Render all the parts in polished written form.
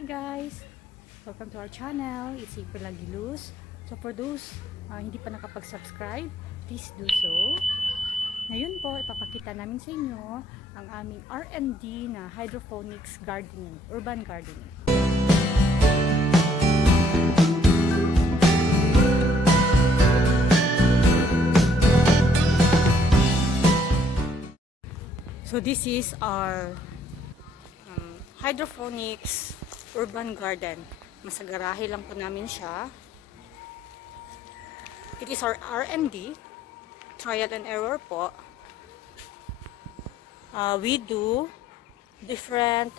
Hi guys! Welcome to our channel. It's April Agilus. So for those hindi pa nakapag-subscribe, please do so. Ngayon po, ipapakita namin sa inyo ang aming R&D na hydroponics gardening, urban gardening. So this is our hydroponics urban garden. Nasa garahe lang po namin siya. It is our R&D, trial and error po. We do different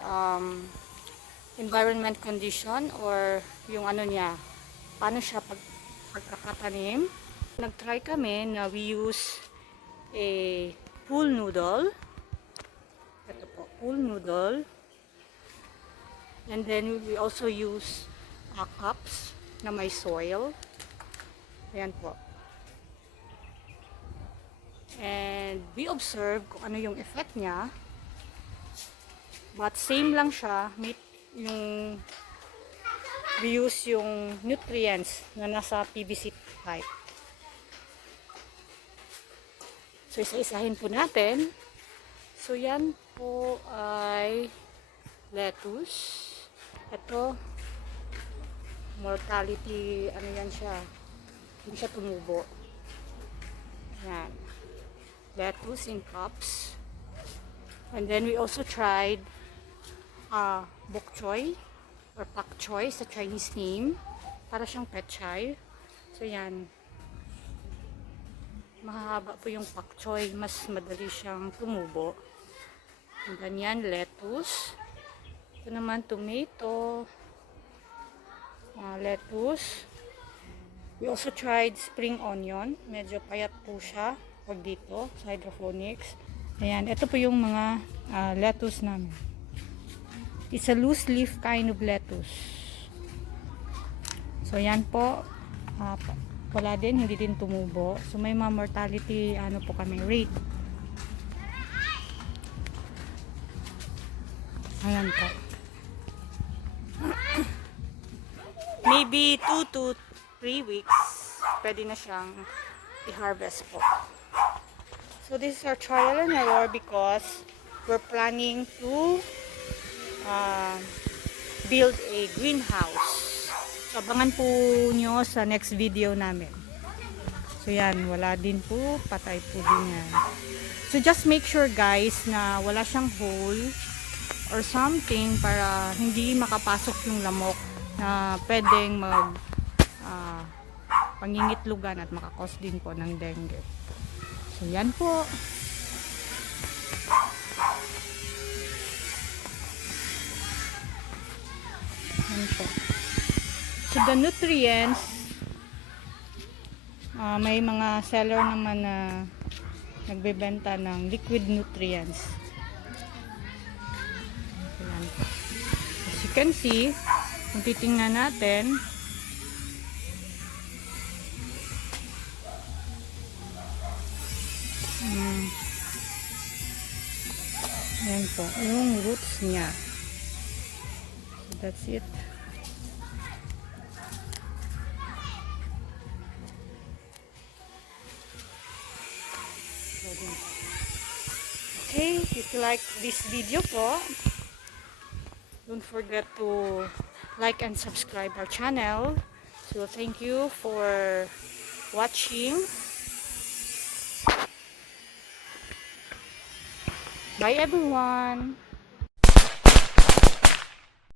environment condition or yung ano niya, paano siya pagkakatanim. Nag-try kami na we use a pool noodle. Ito po, pool noodle. And then we also use cups na may soil. Ayan po. And we observe kung ano yung effect niya. But same lang siya. We use yung nutrients na nasa PVC pipe. So isa-isahin po natin. So yan po ay lettuce. Ito, mortality, ano yan siya, hindi siya tumubo. Yan. Lettuce in cups. And then we also tried bok choy or pak choy sa Chinese name. Para siyang pechay. So yan. Mahaba po yung pak choy. Mas madali siyang tumubo. And then yan, lettuce. Ito naman, tomato, lettuce. We also tried spring onion. Medyo payat po siya pag dito sa hydroponics. Ayan, ito po yung mga lettuce namin. It's a loose leaf kind of lettuce. So, yan po. Wala din, hindi din tumubo. So, may mga mortality, ano po kami, rate. Ayan po. Maybe 2 to 3 weeks, pwede na siyang i-harvest po. So this is our trial and error because we're planning to build a greenhouse. So abangan po nyo sa next video namin. So yan, wala din po, patay po din yan. So just make sure guys na wala siyang hole or something para hindi makapasok yung lamok na pwedeng pangingitlugan at makakos din po ng dengue. So yan po. Yan po. So the nutrients, may mga seller naman na nagbebenta ng liquid nutrients. So, yan po. As you can see, kung titingnan natin, ayan po, yung roots niya. So that's it. Okay, if you like this video po, don't forget to like and subscribe our channel. So thank you for watching. Bye everyone.